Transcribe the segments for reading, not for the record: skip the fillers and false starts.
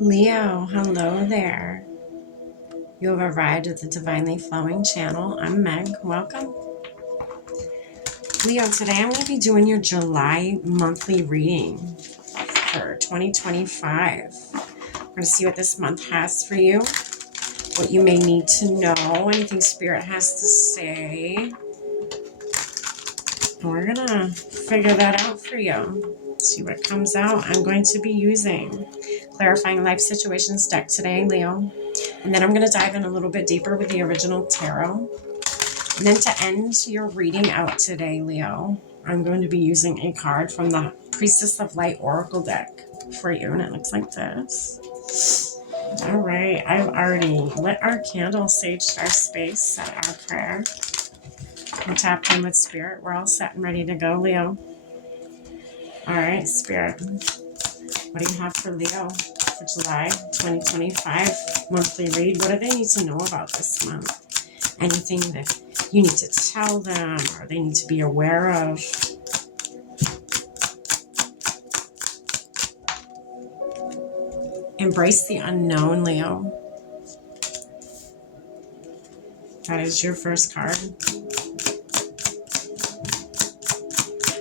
Leo, hello there. You have arrived at the Divinely Flowing channel. I'm Meg. Welcome. Leo, today I'm going to be doing your July monthly reading for 2025. We're going to see what this month has for you, what you may need to know, anything Spirit has to say. And we're going to figure that out for you. See what comes out. I'm going to be using Clarifying Life Situations deck today, Leo. And then I'm going to dive in a little bit deeper with the original tarot. And then to end your reading out today, Leo, I'm going to be using a card from the Priestess of Light Oracle deck for you. And it looks like this. All right. I've already lit our candle, saged our space, said our prayer, and tapped in with Spirit. We're all set and ready to go, Leo. All right, Spirit. What do you have for Leo for July 2025 monthly read? What do they need to know about this month? Anything that you need to tell them or they need to be aware of? Embrace the unknown, Leo. That is your first card.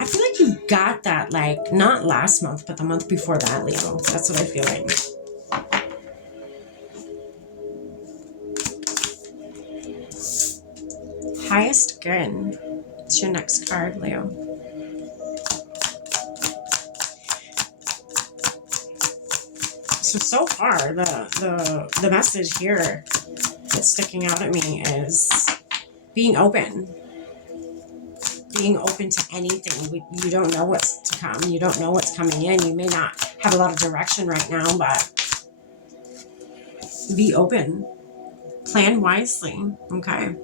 I feel like you got that, like, not last month, but the month before that, Leo. That's what I feel like. Highest good. It's your next card, Leo. So far, the message here that's sticking out at me is being open. Being open to anything. You don't know what's to come. You don't know what's coming in. You may not have a lot of direction right now, but be open. Plan wisely, okay?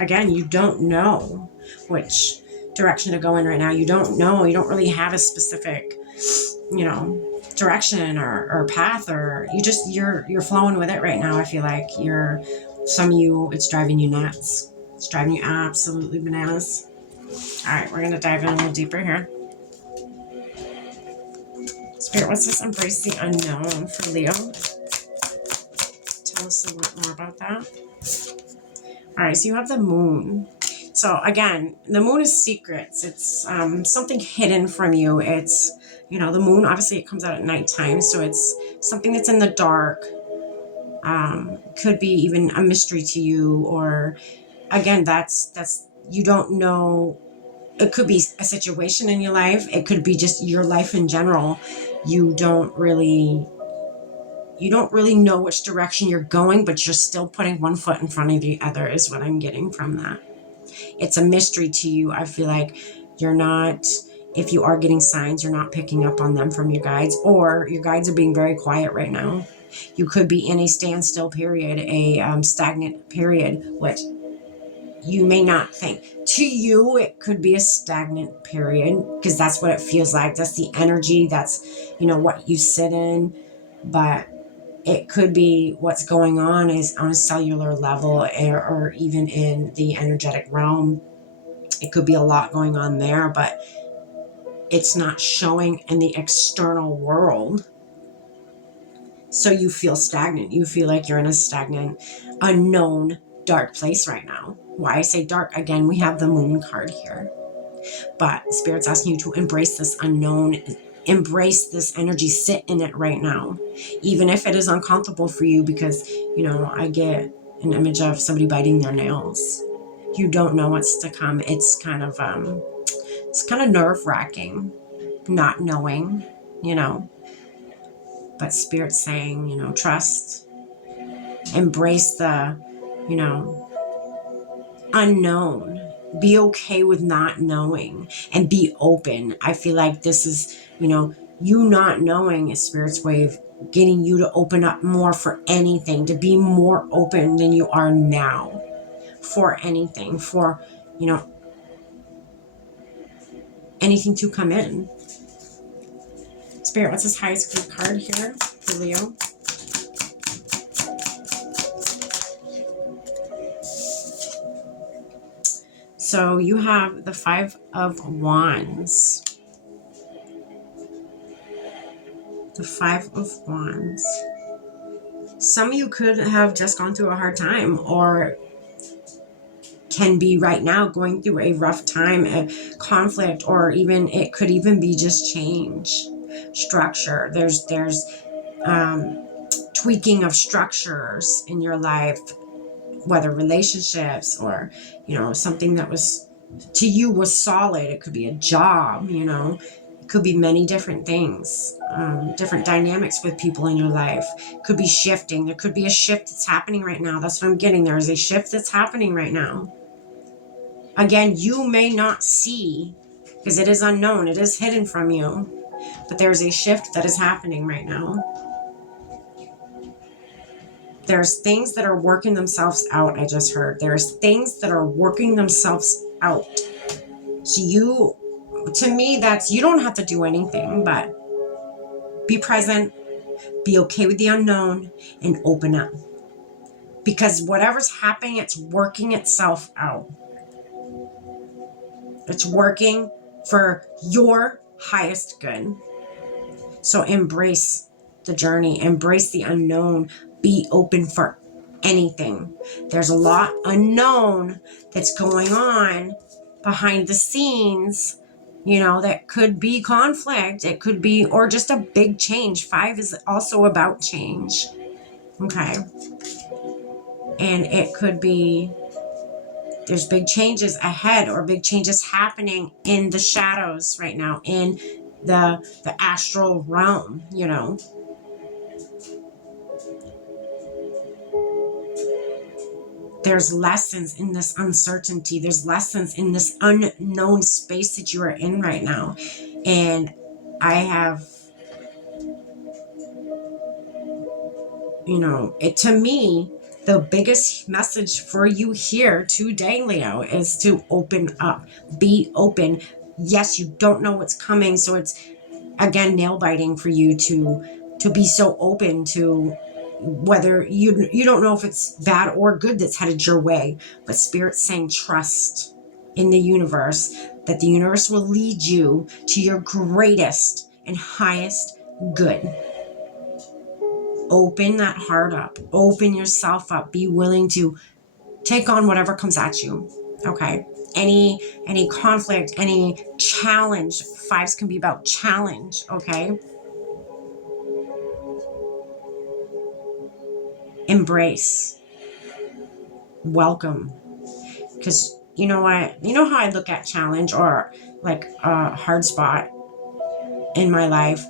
Again, you don't know which direction to go in right now. You don't know. You don't really have a specific, direction or path, or you're flowing with it right now. I feel like it's driving you nuts. It's driving you absolutely bananas. All right, we're going to dive in a little deeper here. Spirit, what's this embrace the unknown for Leo? Tell us a little more about that. All right, so you have the moon. So again, the moon is secrets. It's something hidden from you. It's, the moon, obviously it comes out at nighttime. So it's something that's in the dark. Could be even a mystery to you, or again, that's you don't know. It could be a situation in your life. It could be just your life in general. You don't really know which direction you're going, but you're still putting one foot in front of the other is what I'm getting from that. It's a mystery to you. I feel like if you are getting signs, you're not picking up on them from your guides, or your guides are being very quiet right now. You could be in a standstill period, a stagnant period, which you may not think. To you, it could be a stagnant period because that's what it feels like. That's the energy. That's, what you sit in. But it could be what's going on is on a cellular level, or even in the energetic realm. It could be a lot going on there, but it's not showing in the external world. So you feel stagnant. You feel like you're in a stagnant, unknown, dark place right now. Why I say dark, again, we have the moon card here. But Spirit's asking you to embrace this unknown, embrace this energy, sit in it right now. Even if it is uncomfortable for you, because, I get an image of somebody biting their nails. You don't know what's to come. It's kind of nerve-wracking, not knowing, But Spirit's saying, trust, embrace the, unknown. Be okay with not knowing and be open. I feel like this is, you not knowing is Spirit's way of getting you to open up more for anything, to be more open than you are now for anything, for, anything to come in. Spirit, what's this highest good card here for Leo? So you have the 5 of Wands. The 5 of Wands. Some of you could have just gone through a hard time, or can be right now going through a rough time, a conflict, or even it could even be just change, structure. There's tweaking of structures in your life, whether relationships or, something that was to you was solid. It could be a job, it could be many different things, different dynamics with people in your life. It could be shifting. There could be a shift that's happening right now. That's what I'm getting. There is a shift that's happening right now. Again, you may not see, because it is unknown, it is hidden from you, but there's a shift that is happening right now. There's things that are working themselves out. I just heard there's things that are working themselves out. So to me, that's, you don't have to do anything but be present, be okay with the unknown, and open up, because whatever's happening, it's working itself out. It's working for your highest good. So embrace the journey, embrace the unknown, be open for anything. There's a lot unknown that's going on behind the scenes, that could be conflict. It could be, or just a big change. 5 is also about change. Okay. And it could be, there's big changes ahead, or big changes happening in the shadows right now, in the astral realm, There's lessons in this uncertainty. There's lessons in this unknown space that you are in right now. And I have, to me, the biggest message for you here today, Leo, is to open up, be open. Yes, you don't know what's coming. So it's, again, nail biting for you to be so open to whether you don't know if it's bad or good that's headed your way, but Spirit's saying trust in the universe, that the universe will lead you to your greatest and highest good. Open that heart up, open yourself up, be willing to take on whatever comes at you. Okay. Any conflict, any challenge. 5s can be about challenge. Okay. Embrace, welcome, because you know what, how I look at challenge, or like a hard spot in my life.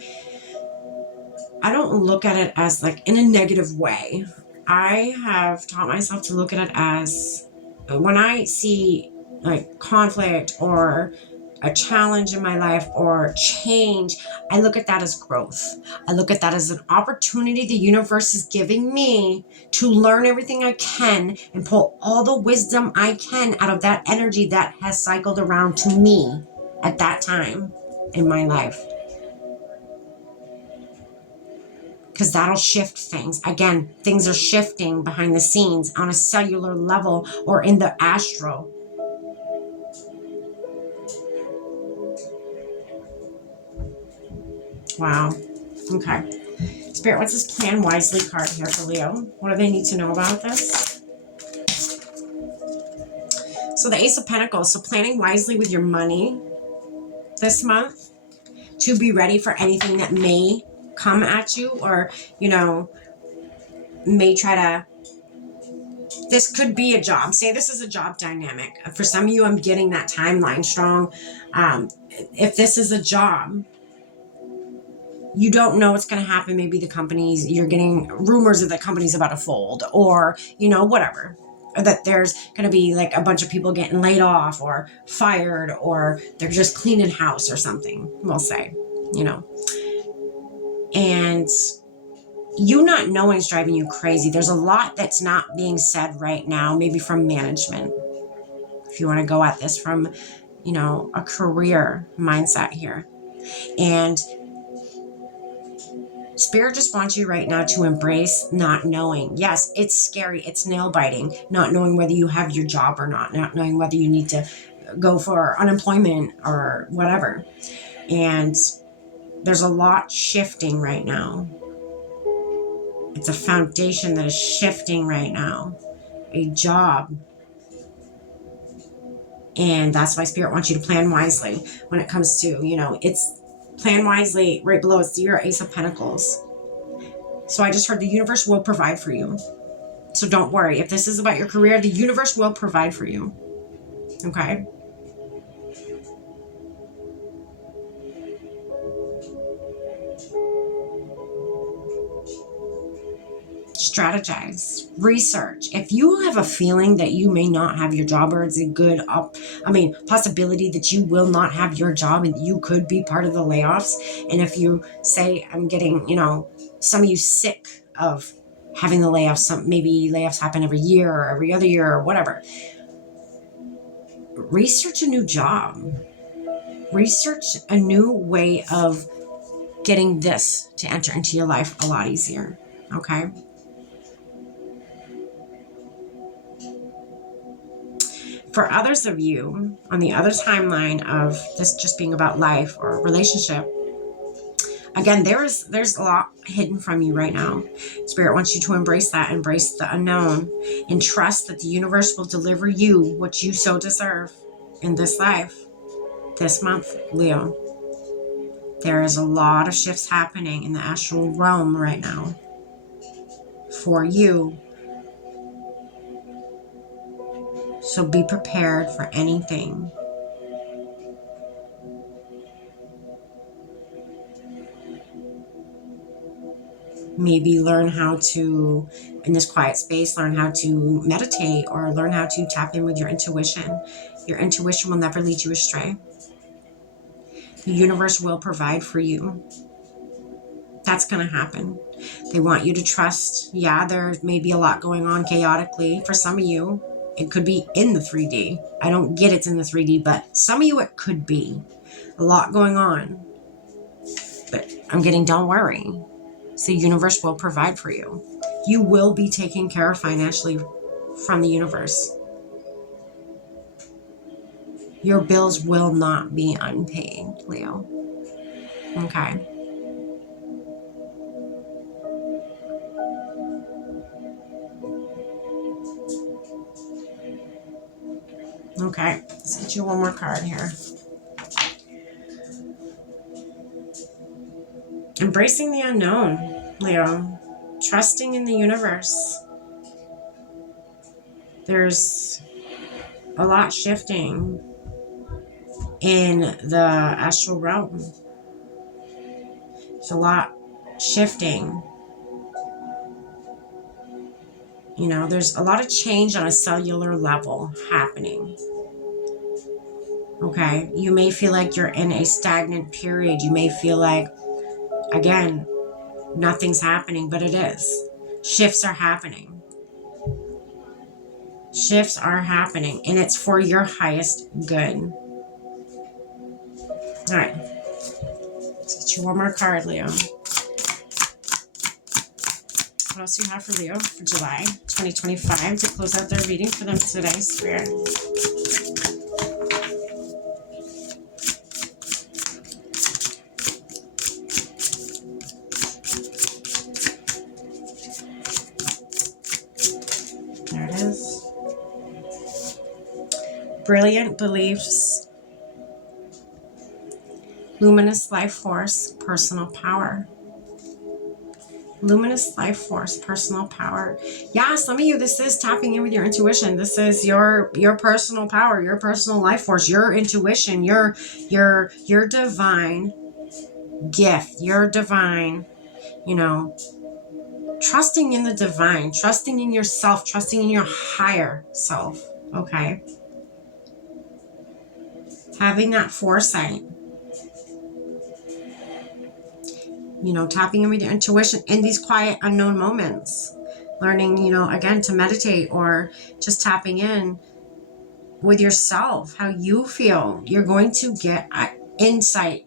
I don't look at it as like in a negative way. I have taught myself to look at it as, when I see like conflict or a challenge in my life or change, I look at that as growth. I look at that as an opportunity the universe is giving me to learn everything I can and pull all the wisdom I can out of that energy that has cycled around to me at that time in my life. Because that'll shift things. Again, things are shifting behind the scenes on a cellular level or in the astral. Wow. Okay. Spirit, what's this plan wisely card here for Leo? What do they need to know about this? So the Ace of Pentacles. So planning wisely with your money this month to be ready for anything that may come at you, or, may try to, this could be a job. Say this is a job dynamic. For some of you, I'm getting that timeline strong. If this is a job, you don't know what's going to happen. Maybe the companies, you're getting rumors that the company's about to fold, or, whatever. Or that there's going to be like a bunch of people getting laid off or fired, or they're just cleaning house or something, we'll say, And you not knowing is driving you crazy. There's a lot that's not being said right now, maybe from management. If you want to go at this from, a career mindset here. And Spirit just wants you right now to embrace not knowing. Yes, it's scary. It's nail biting. Not knowing whether you have your job or not. Not knowing whether you need to go for unemployment or whatever. And there's a lot shifting right now. It's a foundation that is shifting right now. A job. And that's why Spirit wants you to plan wisely when it comes to, it's plan wisely. Right below it's your Ace of Pentacles. So I just heard the universe will provide for you. So don't worry. If this is about your career, the universe will provide for you. Okay? Strategize, research. If you have a feeling that you may not have your job, or it's a good possibility that you will not have your job and you could be part of the layoffs. And if you say, I'm getting, some of you sick of having the layoffs, maybe layoffs happen every year or every other year or whatever. Research a new job. Research a new way of getting this to enter into your life a lot easier. Okay? For others of you on the other timeline of this just being about life or relationship, again, there's a lot hidden from you right now. Spirit wants you to embrace that, embrace the unknown, and trust that the universe will deliver you what you so deserve in this life. This month, Leo, there is a lot of shifts happening in the astral realm right now for you. So be prepared for anything. Maybe learn how to, in this quiet space, learn how to meditate or learn how to tap in with your intuition. Your intuition will never lead you astray. The universe will provide for you. That's going to happen. They want you to trust. Yeah, there may be a lot going on chaotically for some of you. It could be in the 3D. I don't get it's in the 3D, but some of you it could be. A lot going on. But I'm getting, don't worry. So the universe will provide for you. You will be taken care of financially from the universe. Your bills will not be unpaid, Leo. Okay. Okay, let's get you one more card here. Embracing the unknown, Leo. Trusting in the universe. There's a lot shifting in the astral realm. There's a lot shifting. There's a lot of change on a cellular level happening. Okay, you may feel like you're in a stagnant period. You may feel like, again, nothing's happening, but it is. Shifts are happening. Shifts are happening, and it's for your highest good. All right, let's get you one more card, Leo. What else do you have for Leo for July 2025 to close out their reading for them today, Spirit? There it is. Brilliant beliefs. Luminous life force, personal power. Luminous life force, personal power. Yeah, some of you, this is tapping in with your intuition. This is your personal power, your personal life force, your intuition, your divine gift, your divine, trusting in the divine, trusting in yourself, trusting in your higher self. Okay. Having that foresight. Tapping in with your intuition in these quiet, unknown moments. Learning, again, to meditate or just tapping in with yourself, how you feel. You're going to get insight.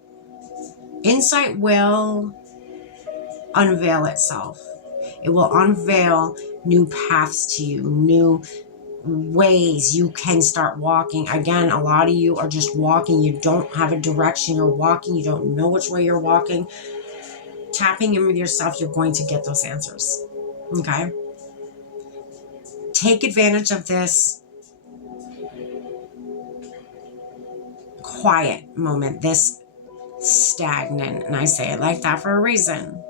Insight will unveil itself. It will unveil new paths to you, new ways you can start walking. Again, a lot of you are just walking. You don't have a direction. You're walking. You don't know which way you're walking. Tapping in with yourself, you're going to get those answers. Okay? Take advantage of this quiet moment, this stagnant, and I say it like that for a reason.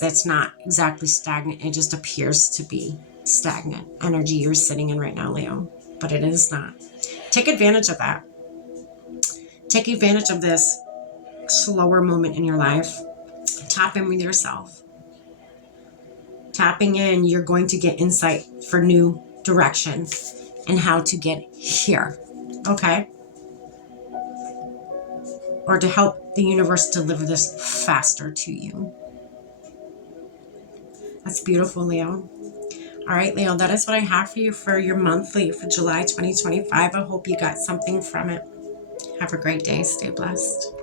That's not exactly stagnant. It just appears to be stagnant energy you're sitting in right now, Leo, but it is not. Take advantage of that. Take advantage of this slower moment in your life. Tap in with yourself. Tapping in, you're going to get insight for new direction and how to get here. Okay? Or to help the universe deliver this faster to you. That's beautiful, Leo. All right, Leo, that is what I have for you for your monthly for July 2025. I hope you got something from it. Have a great day. Stay blessed.